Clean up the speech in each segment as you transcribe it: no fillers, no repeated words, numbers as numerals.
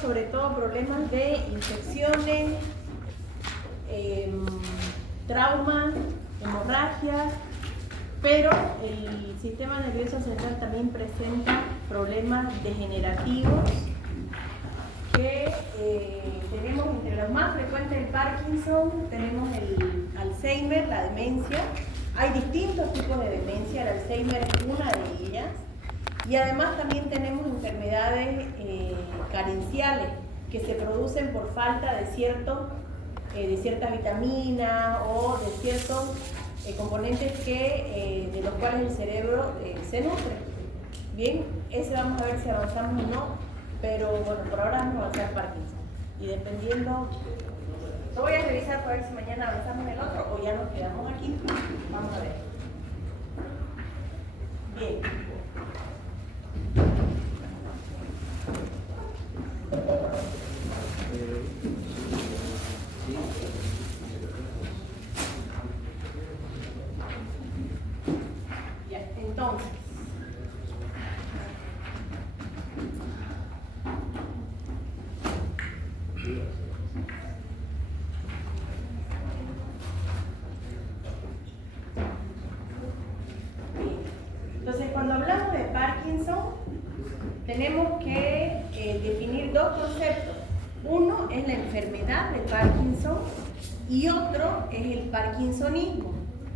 Sobre todo problemas de infecciones, traumas, hemorragias, pero el sistema nervioso central también presenta problemas degenerativos que tenemos entre los más frecuentes el Parkinson, tenemos el Alzheimer, la demencia. Hay distintos tipos de demencia, el Alzheimer es una de ellas. Y además también tenemos enfermedades carenciales que se producen por falta de ciertas vitaminas o de ciertos componentes de los cuales el cerebro se nutre. Bien, ese vamos a ver si avanzamos o no, pero bueno, por ahora vamos a avanzar Parkinson. Y dependiendo, lo voy a revisar para ver si mañana avanzamos en el otro o ya nos quedamos aquí. Vamos a ver. Bien. Entonces, cuando hablamos de Parkinson, tenemos que definir dos conceptos. Uno es la enfermedad de Parkinson y otro es el parkinsonismo.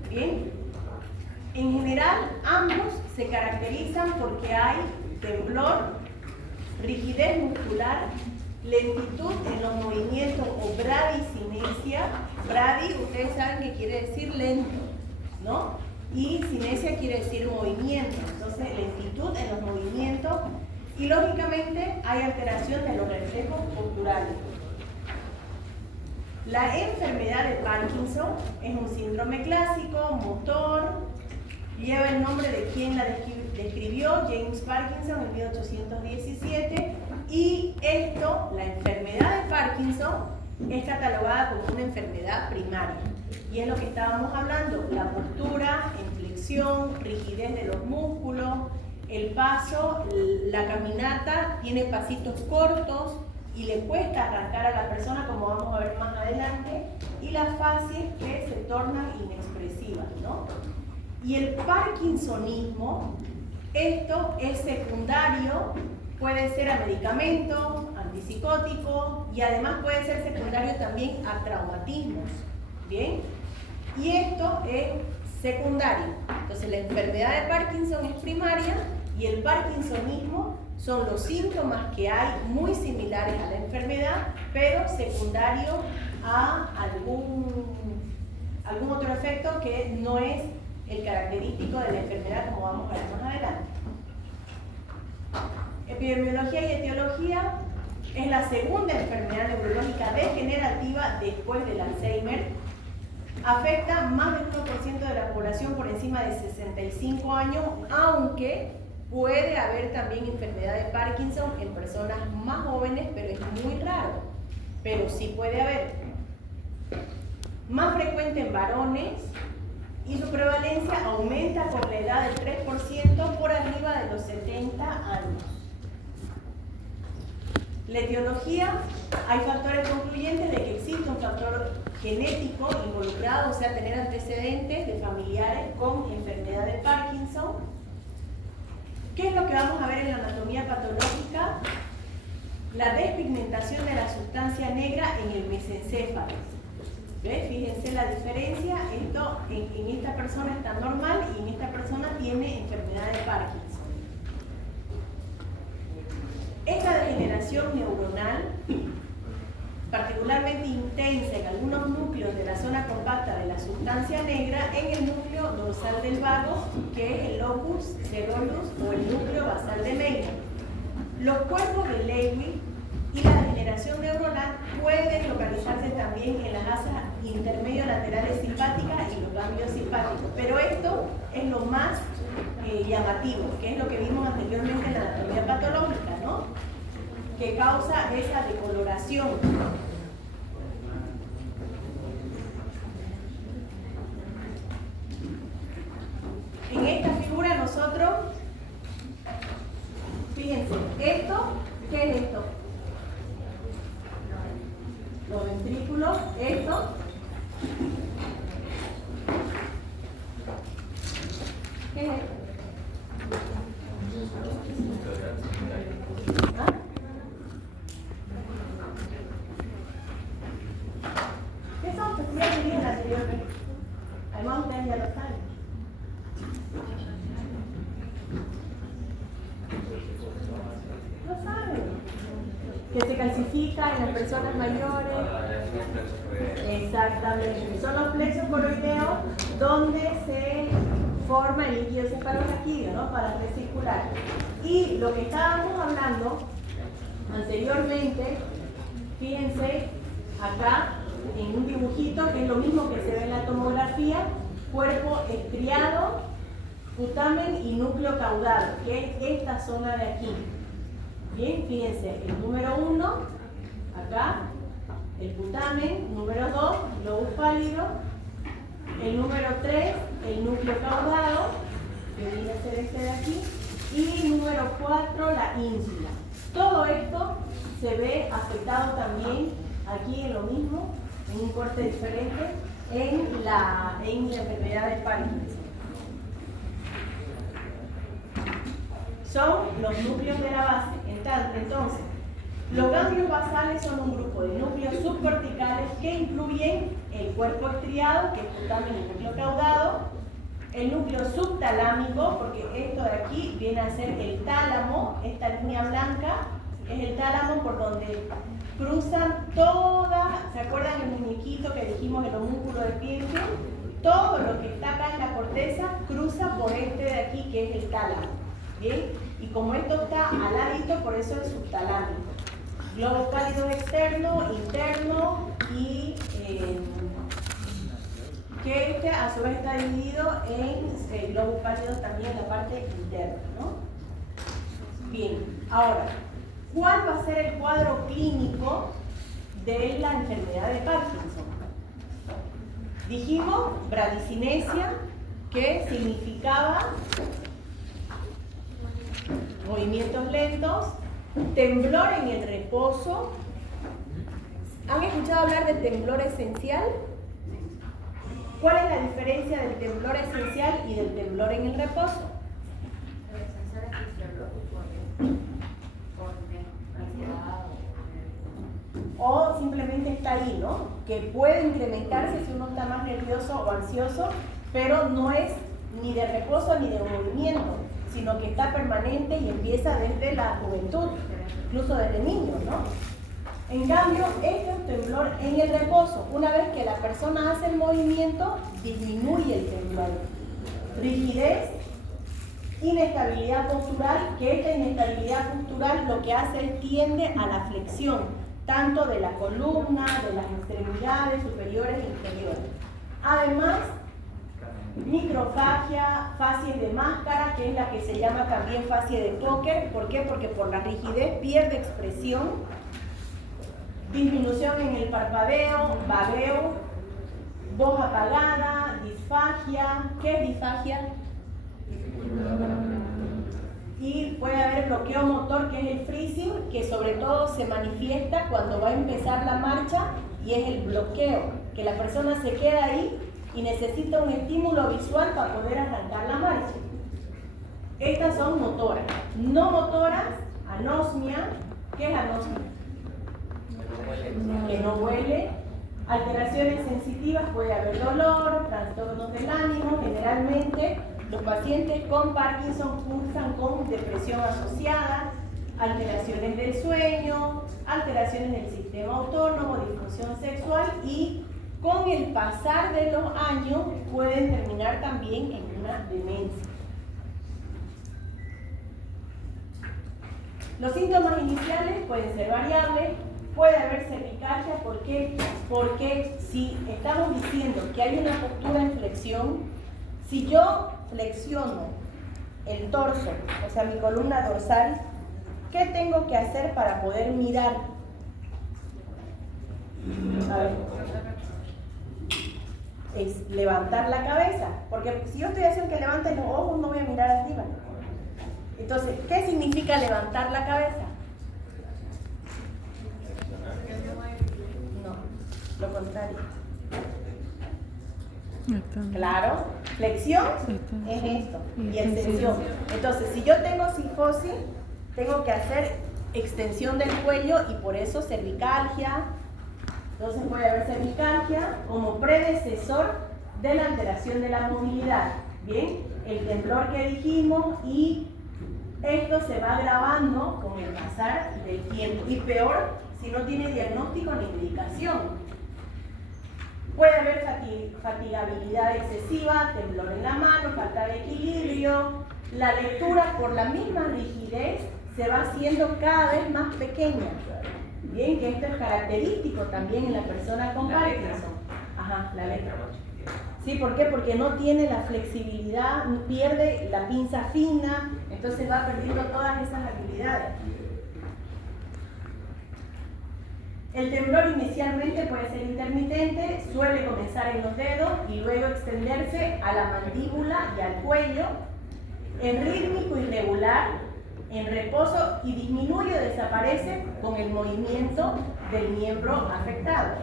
Bien. En general, ambos se caracterizan porque hay temblor, rigidez muscular, lentitud en los movimientos o bradicinesia. Bradi, ustedes saben que quiere decir lento, ¿no? Y cinesia quiere decir movimiento. Entonces, lentitud en los movimientos y, lógicamente, hay alteración de los reflejos posturales. La enfermedad de Parkinson es un síndrome clásico, motor. Lleva el nombre de quien la describió, James Parkinson, en 1817. Y la enfermedad de Parkinson, es catalogada como una enfermedad primaria. Y es lo que estábamos hablando, la postura, inflexión, rigidez de los músculos, el paso, la caminata, tiene pasitos cortos y le cuesta arrancar a la persona, como vamos a ver más adelante, y las facies que se tornan inexpresivas, ¿no? Y el parkinsonismo, esto es secundario, puede ser a medicamentos, antipsicóticos y además puede ser secundario también a traumatismos. ¿Bien? Y esto es secundario. Entonces la enfermedad de Parkinson es primaria y el parkinsonismo son los síntomas que hay muy similares a la enfermedad, pero secundario a algún otro efecto que no es el característico de la enfermedad, como vamos a ver más adelante. Epidemiología y etiología es la segunda enfermedad neurológica degenerativa después del Alzheimer. Afecta más del 1% de la población por encima de 65 años, aunque puede haber también enfermedad de Parkinson en personas más jóvenes, pero es muy raro. Pero sí puede haber. Más frecuente en varones, y su prevalencia aumenta con la edad del 3% por arriba de los 70 años. La etiología, hay factores concluyentes de que existe un factor genético involucrado, o sea, tener antecedentes de familiares con enfermedad de Parkinson. ¿Qué es lo que vamos a ver en la anatomía patológica? la despigmentación de la sustancia negra en el mesencéfalo. ¿Ves? Fíjense la diferencia. Esto en esta persona está normal y en esta persona tiene enfermedad de Parkinson. Esta degeneración neuronal, particularmente intensa en algunos núcleos de la zona compacta de la sustancia negra, en el núcleo dorsal del vago, que es el locus coeruleus o el núcleo basal de Meyler. Los cuerpos de Lewy y la degeneración neuronal pueden localizarse también en las asas intermedio-laterales simpáticas y los ganglios simpáticos, pero esto es lo más llamativo, que es lo que vimos anteriormente en la anatomía patológica, ¿no? Que causa esa decoloración. En esta figura nosotros, fíjense, esto, ¿qué es esto? Los ventrículos, esto. ¿Qué es esto? ¿Ah? ¿Qué son? Pues ya venía la anterior vez. Además ustedes ya lo saben. Lo saben. Que se calcifica en las personas mayores. Exactamente. Son los plexos coroideos donde se forma el líquido cefalorraquídeo, ¿no? Para recircular. Y lo que estábamos hablando anteriormente, fíjense acá en un dibujito que es lo mismo que se ve en la tomografía: cuerpo estriado, putamen y núcleo caudado, que es esta zona de aquí. Bien, fíjense, el número 1, acá, el putamen, número 2, lobus pálido, el número 3, el núcleo caudado, que viene a ser este de aquí, y número 4, la ínsula. Todo esto se ve afectado también aquí en lo mismo, en un corte diferente, en la enfermedad de Parkinson. Son los núcleos de la base. Entonces, los ganglios basales son un grupo de núcleos subcorticales que incluyen el cuerpo estriado, que es putamen y núcleo caudado, el núcleo subtalámico, porque esto de aquí viene a ser el tálamo, esta línea blanca es el tálamo por donde cruzan todas, ¿se acuerdan el muñequito que dijimos, el homúnculo de Pinfield? Todo lo que está acá en la corteza cruza por este de aquí, que es el tálamo. ¿Bien? Y como esto está al ladito, por eso es subtalámico. Globo pálido externo, interno y que este a su vez está dividido en el globo pálido también en la parte interna, ¿no? Bien, ahora, ¿cuál va a ser el cuadro clínico de la enfermedad de Parkinson? Dijimos bradicinesia, que significaba movimientos lentos, temblor en el reposo. ¿Han escuchado hablar del temblor esencial? ¿Cuál es la diferencia del temblor esencial y del temblor en el reposo? El esencial es fisiológico, con ansiedad o simplemente está ahí, ¿no? Que puede incrementarse si uno está más nervioso o ansioso, pero no es ni de reposo ni de movimiento, sino que está permanente y empieza desde la juventud, incluso desde niños, ¿no? En cambio, este es un temblor en el reposo. Una vez que la persona hace el movimiento, disminuye el temblor. Rigidez, inestabilidad postural, que esta inestabilidad postural lo que hace es tiende a la flexión, tanto de la columna, de las extremidades superiores e inferiores. Además, microfagia, facies de máscara, que es la que se llama también facie de póker. ¿Por qué? Porque por la rigidez pierde expresión, disminución en el parpadeo, vagueo, voz apagada, disfagia. ¿Qué es disfagia? Y puede haber bloqueo motor, que es el freezing, que sobre todo se manifiesta cuando va a empezar la marcha, y es el bloqueo, que la persona se queda ahí y necesita un estímulo visual para poder arrancar la marcha. Estas son motoras. No motoras, anosmia, ¿Qué es anosia? Que no huele. Alteraciones sensitivas, puede haber dolor, trastornos del ánimo. Generalmente los pacientes con Parkinson cursan con depresión asociada, alteraciones del sueño, alteraciones del sistema autónomo, disfunción sexual y con el pasar de los años pueden terminar también en una demencia. Los síntomas iniciales pueden ser variables, puede haber cervicalgia. ¿Por qué? Porque si estamos diciendo que hay una postura en flexión, si yo flexiono el torso, o sea mi columna dorsal, ¿qué tengo que hacer para poder mirar? A ver. Es levantar la cabeza, porque si yo estoy haciendo que levante los ojos, no voy a mirar arriba. Entonces, ¿qué significa levantar la cabeza? No, lo contrario. Claro, flexión es esto y extensión. Entonces, si yo tengo cifosis, tengo que hacer extensión del cuello y por eso cervicalgia. Entonces puede haber cervicalgia como predecesor de la alteración de la movilidad. Bien, el temblor que dijimos y esto se va agravando con el pasar del tiempo y peor si no tiene diagnóstico ni medicación. Puede haber fatigabilidad excesiva, temblor en la mano, falta de equilibrio. La lectura por la misma rigidez se va haciendo cada vez más pequeña. Bien, que esto es característico también en la persona con Parkinson. Ajá, la letra. Sí, ¿por qué? Porque no tiene la flexibilidad, pierde la pinza fina, entonces va perdiendo todas esas habilidades. El temblor inicialmente puede ser intermitente, suele comenzar en los dedos y luego extenderse a la mandíbula y al cuello, en rítmico irregular, en reposo y disminuye o desaparece con el movimiento del miembro afectado.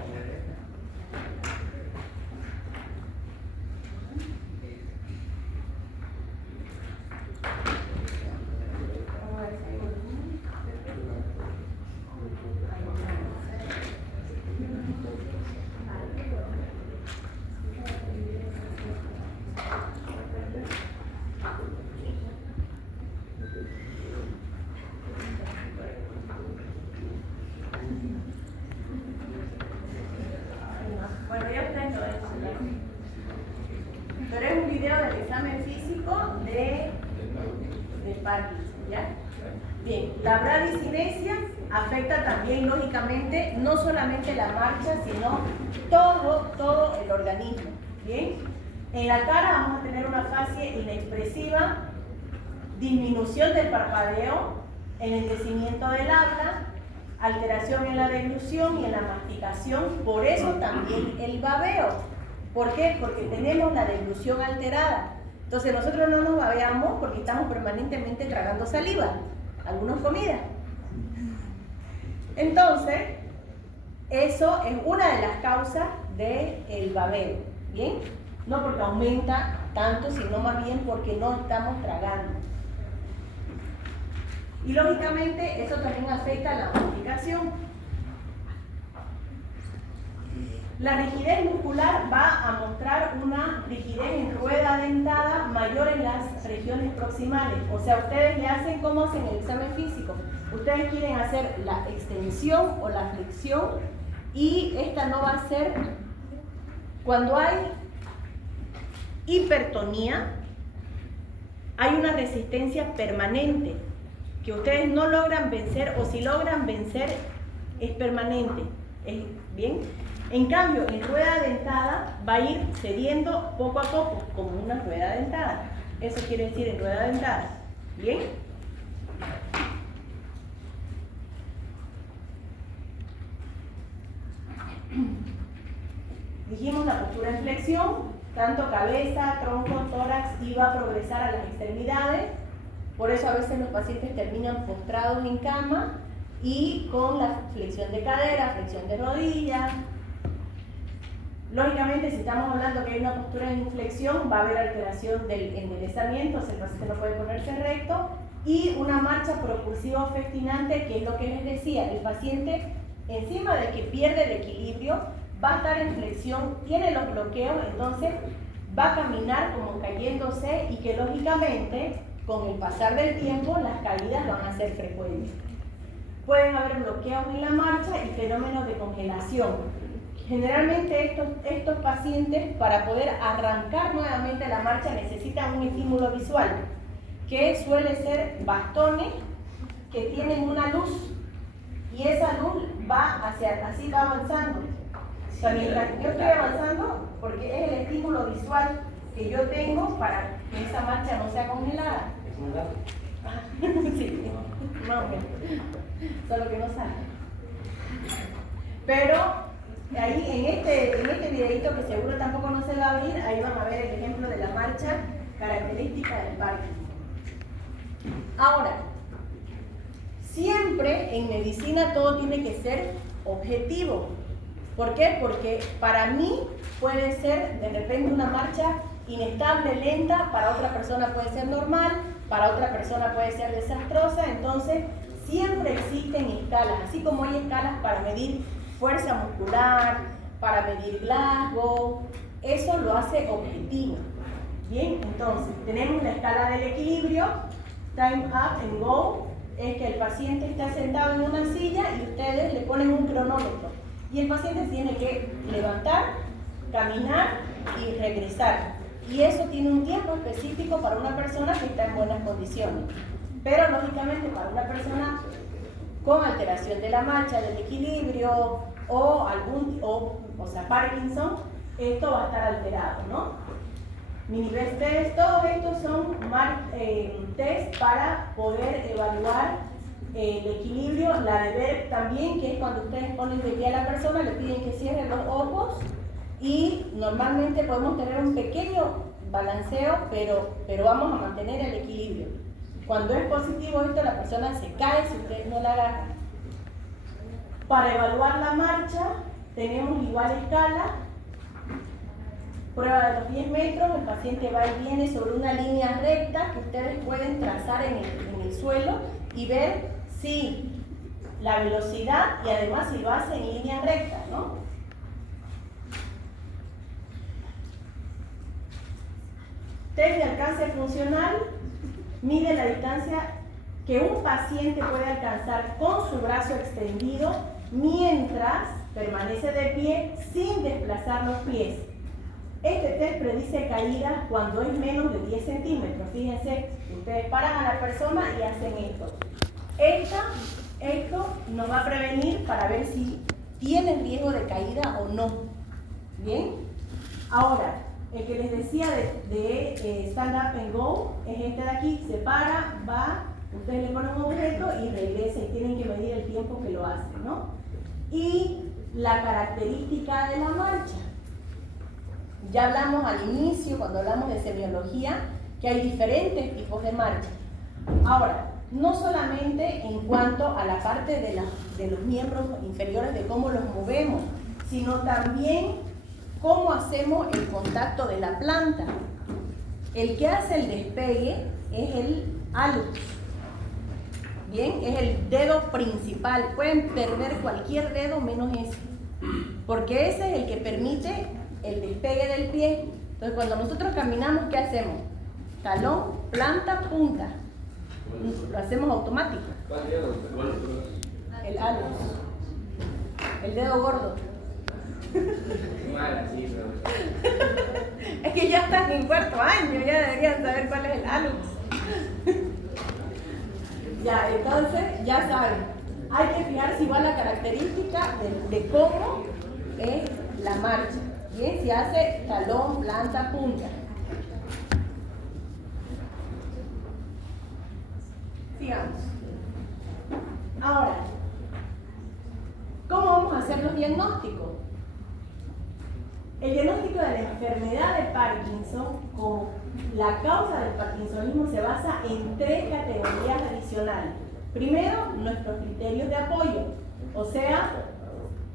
Bueno, ya ustedes lo ven. Pero es un video del examen físico de Parkinson, ¿ya? Bien, la bradicinesia afecta también, lógicamente, no solamente la marcha, sino todo el organismo, ¿bien? En la cara vamos a tener una facie inexpresiva, disminución del parpadeo, enlentecimiento del habla, alteración en la deglución y en la masticación, por eso también el babeo. ¿Por qué? Porque tenemos la deglución alterada. Entonces nosotros no nos babeamos porque estamos permanentemente tragando saliva, algunas comidas. Entonces, eso es una de las causas del babeo, ¿bien? No porque aumenta tanto, sino más bien porque no estamos tragando. Y lógicamente eso también afecta a la masticación. La rigidez muscular va a mostrar una rigidez en rueda dentada mayor en las regiones proximales. O sea, ustedes le hacen como hacen el examen físico. Ustedes quieren hacer la extensión o la flexión y esta no va a ser cuando hay hipertonía, hay una resistencia permanente que ustedes no logran vencer, o si logran vencer es permanente. ¿Bien? En cambio, en rueda dentada va a ir cediendo poco a poco, como una rueda dentada. Eso quiere decir en rueda dentada. ¿Bien? Dijimos la postura en flexión, tanto cabeza, tronco, tórax, y va a progresar a las extremidades. Por eso a veces los pacientes terminan postrados en cama y con la flexión de cadera, flexión de rodilla. Lógicamente, si estamos hablando que hay una postura en inflexión, va a haber alteración del enderezamiento, o sea, el paciente no puede ponerse recto, y una marcha propulsiva festinante, que es lo que les decía, el paciente encima de que pierde el equilibrio, va a estar en flexión, tiene los bloqueos, entonces va a caminar como cayéndose y que lógicamente con el pasar del tiempo las caídas van a ser frecuentes. Pueden haber bloqueos en la marcha y fenómenos de congelación. Generalmente estos pacientes, para poder arrancar nuevamente la marcha, necesitan un estímulo visual, que suele ser bastones que tienen una luz, y esa luz va así va avanzando. O sea, mientras yo estoy avanzando, porque es el estímulo visual que yo tengo para que esa marcha no sea congelada. ¿Es un gato? Sí, más o menos. Solo que no sale. Pero ahí en este videito, que seguro tampoco no se va a abrir, ahí van a ver el ejemplo de la marcha característica del Parkinson. Ahora, siempre en medicina todo tiene que ser objetivo. ¿Por qué? Porque para mí puede ser de repente una marcha inestable, lenta, para otra persona puede ser normal, para otra persona puede ser desastrosa. Entonces siempre existen escalas, así como hay escalas para medir fuerza muscular, para medir Glasgow, eso lo hace objetivo. Bien, entonces tenemos la escala del equilibrio, time up and go, es que el paciente está sentado en una silla y ustedes le ponen un cronómetro y el paciente tiene que levantar, caminar y regresar, y eso tiene un tiempo específico para una persona que está en buenas condiciones, pero lógicamente para una persona con alteración de la marcha, del equilibrio o sea, Parkinson, esto va a estar alterado, ¿no? Mini-Best test, todos estos son test para poder evaluar el equilibrio. La de Berg también, que es cuando ustedes ponen de pie a la persona, le piden que cierre los ojos y normalmente podemos tener un pequeño balanceo, pero vamos a mantener el equilibrio. Cuando es positivo esto, la persona se cae si ustedes no la agarran. Para evaluar la marcha tenemos igual escala. Prueba de los 10 metros, el paciente va y viene sobre una línea recta que ustedes pueden trazar en el suelo y ver si la velocidad y además si lo hace en línea recta, ¿no? Test de alcance funcional mide la distancia que un paciente puede alcanzar con su brazo extendido mientras permanece de pie sin desplazar los pies. Este test predice caídas cuando es menos de 10 centímetros. Fíjense, ustedes paran a la persona y hacen esto. Esto nos va a prevenir para ver si tienen riesgo de caída o no. ¿Bien? Ahora, el que les decía de stand up and go es este de aquí. Se para, va, ustedes le ponen un objeto y regresa y tienen que medir el tiempo que lo hacen, ¿no? Y la característica de la marcha. Ya hablamos al inicio, cuando hablamos de semiología, que hay diferentes tipos de marcha. Ahora, no solamente en cuanto a la parte de los miembros inferiores, de cómo los movemos, sino también cómo hacemos el contacto de la planta. El que hace el despegue es el hallux. Bien, es el dedo principal. Pueden perder cualquier dedo menos ese, porque ese es el que permite el despegue del pie. Entonces, cuando nosotros caminamos, ¿qué hacemos? Talón, planta, punta. Lo hacemos automático. El hallux. El dedo gordo. Es que ya están en cuarto año, ya deberían saber cuál es el hallux. Ya, entonces, ya saben. Hay que fijarse igual la característica de cómo es la marcha. Bien, si hace talón, planta, punta. Sigamos. Ahora, ¿cómo vamos a hacer los diagnósticos? El diagnóstico de la enfermedad de Parkinson, como la causa del parkinsonismo, se basa en 3 categorías adicionales. Primero, nuestros criterios de apoyo, o sea,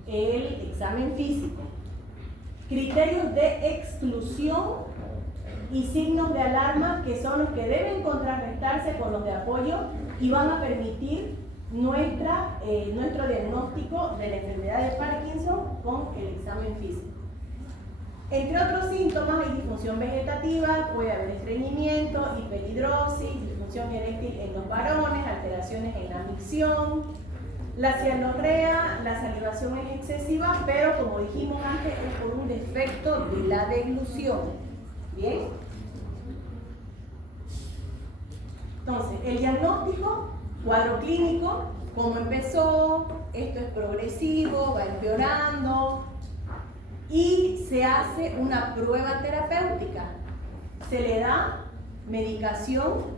el examen físico. Criterios de exclusión y signos de alarma que son los que deben contrarrestarse con los de apoyo y van a permitir nuestro diagnóstico de la enfermedad de Parkinson con el examen físico. Entre otros síntomas hay disfunción vegetativa, puede haber estreñimiento, hiperhidrosis, disfunción eréctil en los varones, alteraciones en la micción, la cianorrea, la salivación es excesiva, pero como dijimos antes, es por un defecto de la deglución. ¿Bien? Entonces, el diagnóstico, cuadro clínico, cómo empezó, esto es progresivo, va empeorando, y se hace una prueba terapéutica. Se le da medicación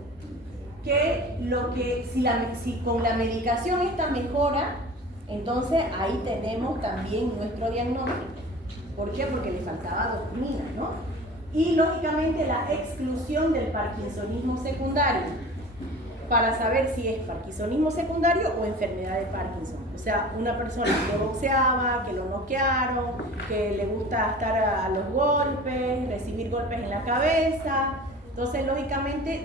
si con la medicación esta mejora, entonces ahí tenemos también nuestro diagnóstico. ¿Por qué? Porque le faltaba dopamina, ¿no? Y lógicamente la exclusión del parkinsonismo secundario, para saber si es parkinsonismo secundario o enfermedad de Parkinson. O sea, una persona que boxeaba, que lo noquearon, que le gusta estar a los golpes, recibir golpes en la cabeza. Entonces, lógicamente,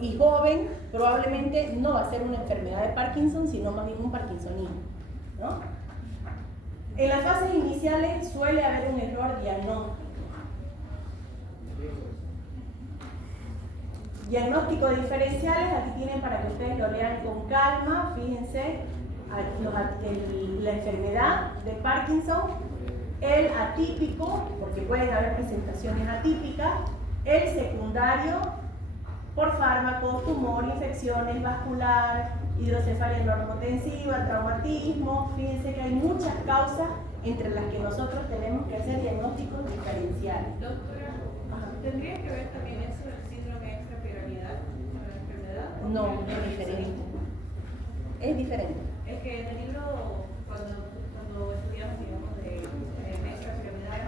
y joven, probablemente no va a ser una enfermedad de Parkinson, sino más bien un parkinsonismo, ¿no? En las fases iniciales suele haber un error diagnóstico. Diagnóstico diferenciales, aquí tienen para que ustedes lo lean con calma. Fíjense, la enfermedad de Parkinson, el atípico, porque pueden haber presentaciones atípicas, el secundario por fármacos, tumor, infecciones, vascular, hidrocefalia normotensiva, traumatismo. Fíjense que hay muchas causas entre las que nosotros tenemos que hacer diagnósticos diferenciales. Doctora, ¿tendría que ver también eso del síndrome de extrapyramidal con la enfermedad? No, es diferente. Es diferente. Es que en el libro, cuando estudiamos, digamos, de extrapyramidal,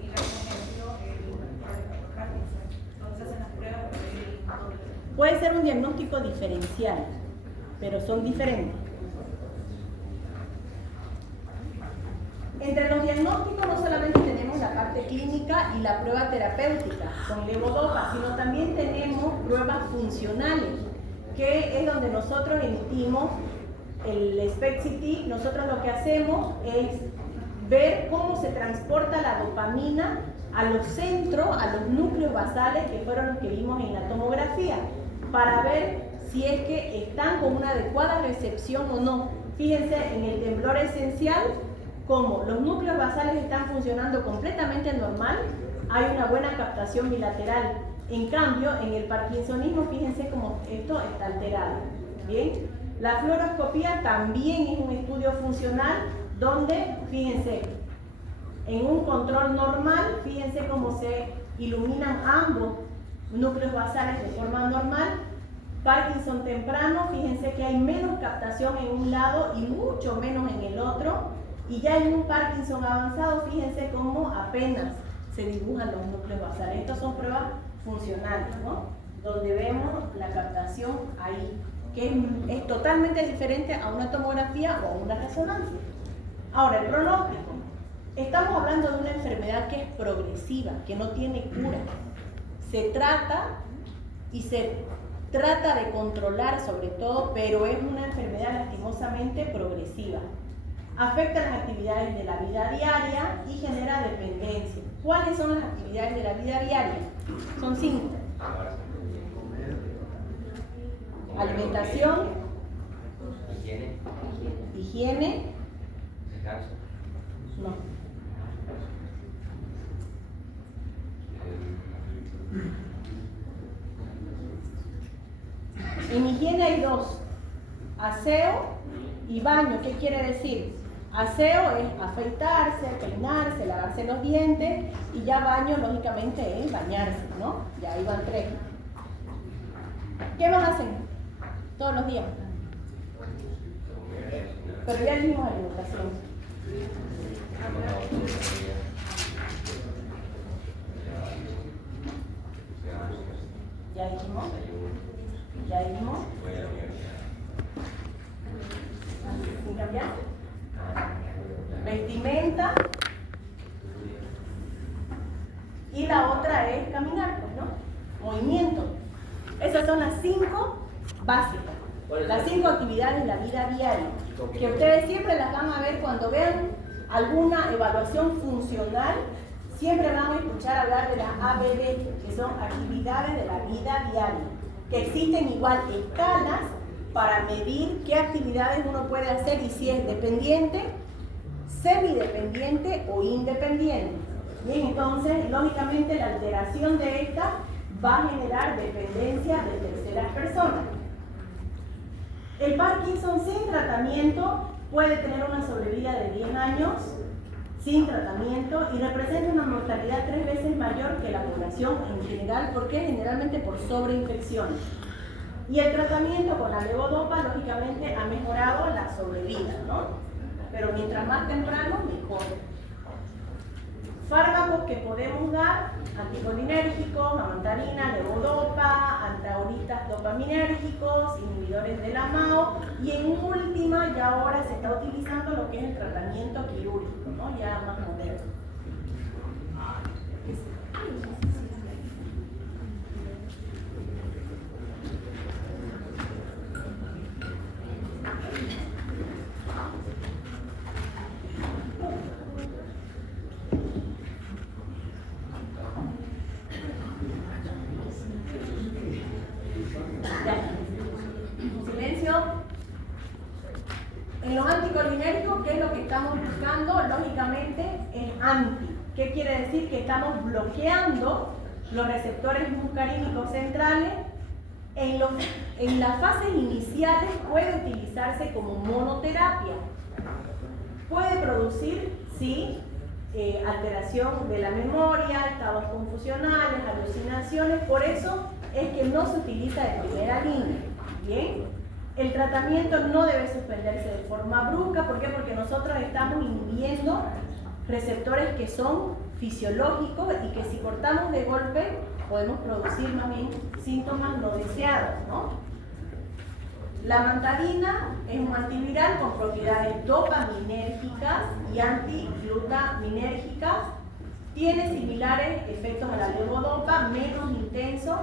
y la ejemplo, el Parkinson, entonces hacen las pruebas para ver el modo. Puede ser un diagnóstico diferencial, pero son diferentes. Entre los diagnósticos no solamente tenemos la parte clínica y la prueba terapéutica con levodopa, sino también tenemos pruebas funcionales, que es donde nosotros emitimos el SPECT-CT. Nosotros lo que hacemos es ver cómo se transporta la dopamina a los centros, a los núcleos basales, que fueron los que vimos en la tomografía, para ver si es que están con una adecuada recepción o no. Fíjense en el temblor esencial, como los núcleos basales están funcionando completamente normal, hay una buena captación bilateral. En cambio, en el parkinsonismo, fíjense cómo esto está alterado. ¿Bien? La fluoroscopía también es un estudio funcional donde, fíjense, en un control normal, fíjense cómo se iluminan ambos núcleos basales de forma normal. Parkinson temprano, fíjense que hay menos captación en un lado y mucho menos en el otro. Y ya en un Parkinson avanzado, fíjense cómo apenas se dibujan los núcleos basales. Estas son pruebas funcionales, ¿no? Donde vemos la captación ahí, que es totalmente diferente a una tomografía o a una resonancia. Ahora, el pronóstico. Estamos hablando de una enfermedad que es progresiva, que no tiene cura. Se trata de controlar sobre todo, pero es una enfermedad lastimosamente progresiva. Afecta las actividades de la vida diaria y genera dependencia. ¿Cuáles son las actividades de la vida diaria? Son 5. Alimentación, higiene, Descanso. no. En higiene hay 2, aseo y baño. ¿Qué quiere decir? Aseo es afeitarse, peinarse, lavarse los dientes, y ya baño, lógicamente, es bañarse, ¿no? Ya ahí van 3. ¿Qué van a hacer? Todos los días. Pero ya dijimos alimentación. Ya dijimos. Ya dijimos. ¿Sin cambiar? Vestimenta y la otra es caminar, pues, ¿no? Movimiento. Esas son las 5 básicas, las 5 actividades de la vida diaria, que ustedes siempre las van a ver cuando vean alguna evaluación funcional, siempre van a escuchar hablar de las ABD, que son actividades de la vida diaria, que existen igual escalas para medir qué actividades uno puede hacer y si es dependiente, semidependiente o independiente. Bien, entonces, lógicamente la alteración de esta va a generar dependencia de terceras personas. El Parkinson sin tratamiento puede tener una sobrevida de 10 años sin tratamiento y representa una mortalidad 3 veces mayor que la población en general, porque generalmente por sobreinfecciones. Y el tratamiento con la levodopa, lógicamente, ha mejorado la sobrevida, ¿no? Pero mientras más temprano, mejor. Fármacos que podemos dar: anticolinérgicos, amantadina, levodopa, antagonistas dopaminérgicos, inhibidores de la MAO, y en última, ya ahora se está utilizando lo que es el tratamiento quirúrgico, ¿no? Ya más moderno. Silencio. En los anticolinérgicos, ¿qué es lo que estamos buscando? Lógicamente es anti. ¿Qué quiere decir? Que estamos bloqueando los receptores muscarínicos centrales. En las fases iniciales puede utilizarse como monoterapia. Puede producir, sí, alteración de la memoria, estados confusionales, alucinaciones. Por eso es que no se utiliza de primera línea. Bien, el tratamiento no debe suspenderse de forma brusca. ¿Por qué? Porque nosotros estamos inhibiendo receptores que son fisiológicos y que si cortamos de golpe podemos producir más bien síntomas no deseados, ¿no? La amantadina es un antiviral con propiedades dopaminérgicas y antiglutaminérgicas. Tiene similares efectos a la levodopa, menos intenso,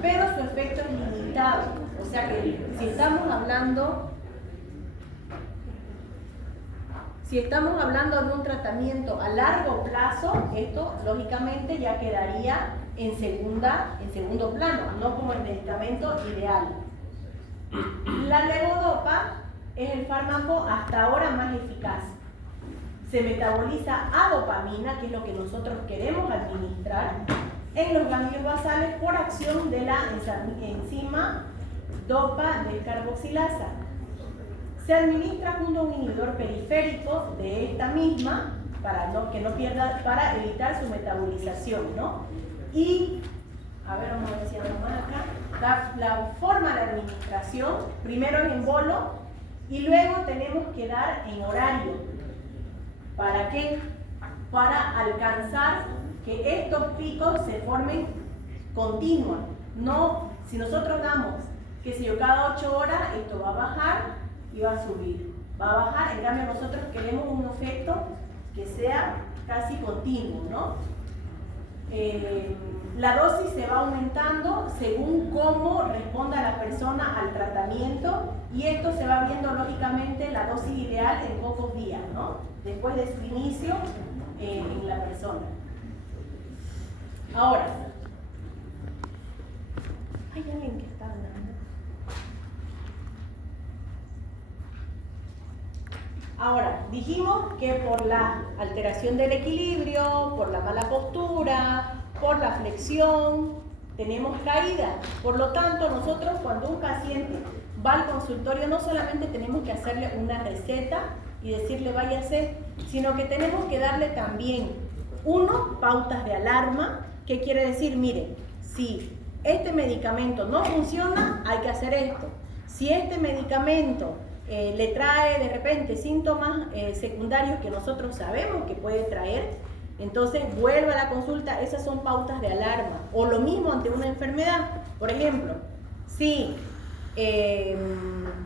pero su efecto es limitado. O sea que si estamos hablando de un tratamiento a largo plazo, esto lógicamente ya quedaría en segundo plano, no como el medicamento ideal. La levodopa es el fármaco hasta ahora más eficaz. Se metaboliza a dopamina, que es lo que nosotros queremos administrar, en los ganglios basales por acción de la enzima dopa descarboxilasa. Se administra junto a un inhibidor periférico de esta misma para evitar su metabolización, ¿no? Y, a ver, vamos a ver si andamos acá. La forma de administración, primero en bolo y luego tenemos que dar en horario. ¿Para qué? Para alcanzar que estos picos se formen continuos. No, si nosotros damos, qué sé yo, cada 8 horas, esto va a bajar y va a subir. Va a bajar, en cambio nosotros queremos un efecto que sea casi continuo, ¿no? La dosis se va aumentando según cómo responda la persona al tratamiento y esto se va viendo lógicamente la dosis ideal en pocos días, ¿no? Después de su inicio en la persona. Ahora, hay alguien que está hablando. Ahora, dijimos que por la alteración del equilibrio, por la mala postura, por la flexión, tenemos caída. Por lo tanto, nosotros cuando un paciente va al consultorio no solamente tenemos que hacerle una receta y decirle váyase, sino que tenemos que darle también, pautas de alarma. ¿Qué quiere decir? Mire, si este medicamento no funciona, hay que hacer esto. Si este medicamento le trae de repente síntomas secundarios que nosotros sabemos que puede traer, entonces vuelva a la consulta. Esas son pautas de alarma. O lo mismo ante una enfermedad. Por ejemplo, si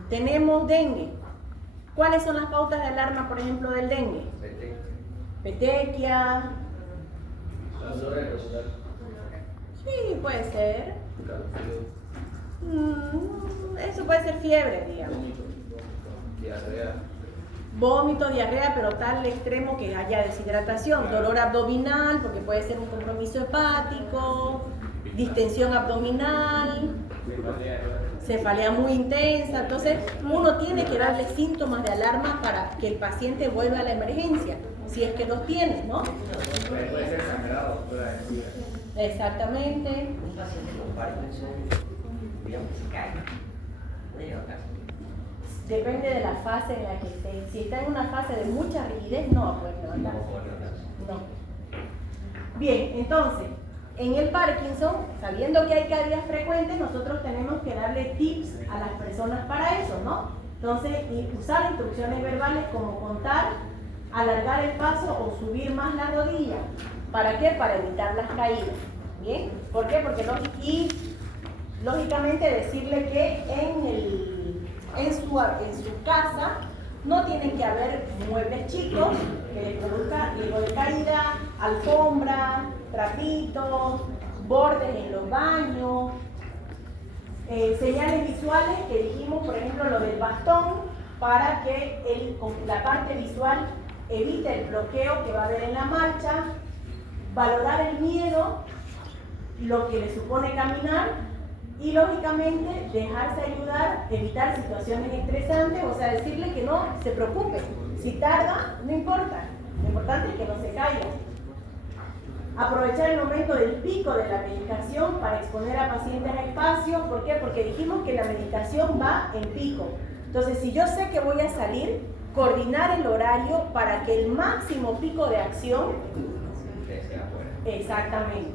tenemos dengue, ¿cuáles son las pautas de alarma, por ejemplo, del dengue? Petequia, Sudor irregular. Sí, puede ser. Eso puede ser fiebre, digamos. Diarrea. Vómito, diarrea, pero tal extremo que haya deshidratación, dolor abdominal, porque puede ser un compromiso hepático, distensión abdominal, cefalea muy intensa. Entonces, uno tiene que darle síntomas de alarma para que el paciente vuelva a la emergencia, si es que los tiene, ¿no? Puede ser sangrado, Exactamente. Un paciente con Parkinson, digamos que se cae. Puede llegar a casa. Depende de la fase en la que esté. Si está en una fase de mucha rigidez, no, pues no. No. Bien, entonces, en el Parkinson, sabiendo que hay caídas frecuentes, nosotros tenemos que darle tips a las personas para eso, ¿no? Entonces, usar instrucciones verbales como contar, alargar el paso o subir más la rodilla. ¿Para qué? Para evitar las caídas. ¿Bien? ¿Por qué? Porque lógicamente decirle que en su casa no tienen que haber muebles chicos que les produzca riesgo de caída, alfombra, trapitos, bordes en los baños, señales visuales que dijimos, por ejemplo, lo del bastón, para que la parte visual evite el bloqueo que va a haber en la marcha, valorar el miedo, lo que le supone caminar, y lógicamente dejarse ayudar, evitar situaciones estresantes, o sea, decirle que no se preocupe. Si tarda, no importa. Lo importante es que no se caiga. Aprovechar el momento del pico de la medicación para exponer a pacientes a espacio. ¿Por qué? Porque dijimos que la medicación va en pico. Entonces, si yo sé que voy a salir, coordinar el horario para que el máximo pico de acción... Exactamente.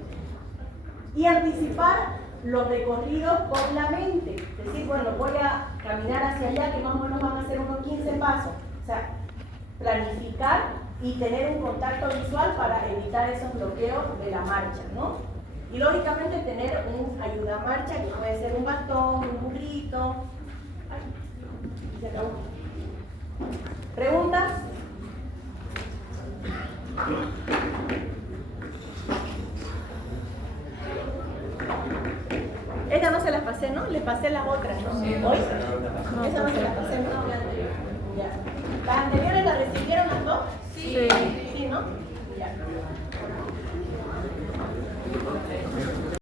Y anticipar los recorridos con la mente. Es decir, bueno, voy a caminar hacia allá, que más o menos van a ser unos 15 pasos. O sea, planificar y tener un contacto visual para evitar esos bloqueos de la marcha, ¿no? Y lógicamente tener un ayuda a marcha, que puede ser un bastón, un burrito. Ay, se acabó. ¿Preguntas? Esta no se las pasé, ¿no? Les pasé las otras, ¿no? ¿Hoy? Esa no se las pasé, ¿no?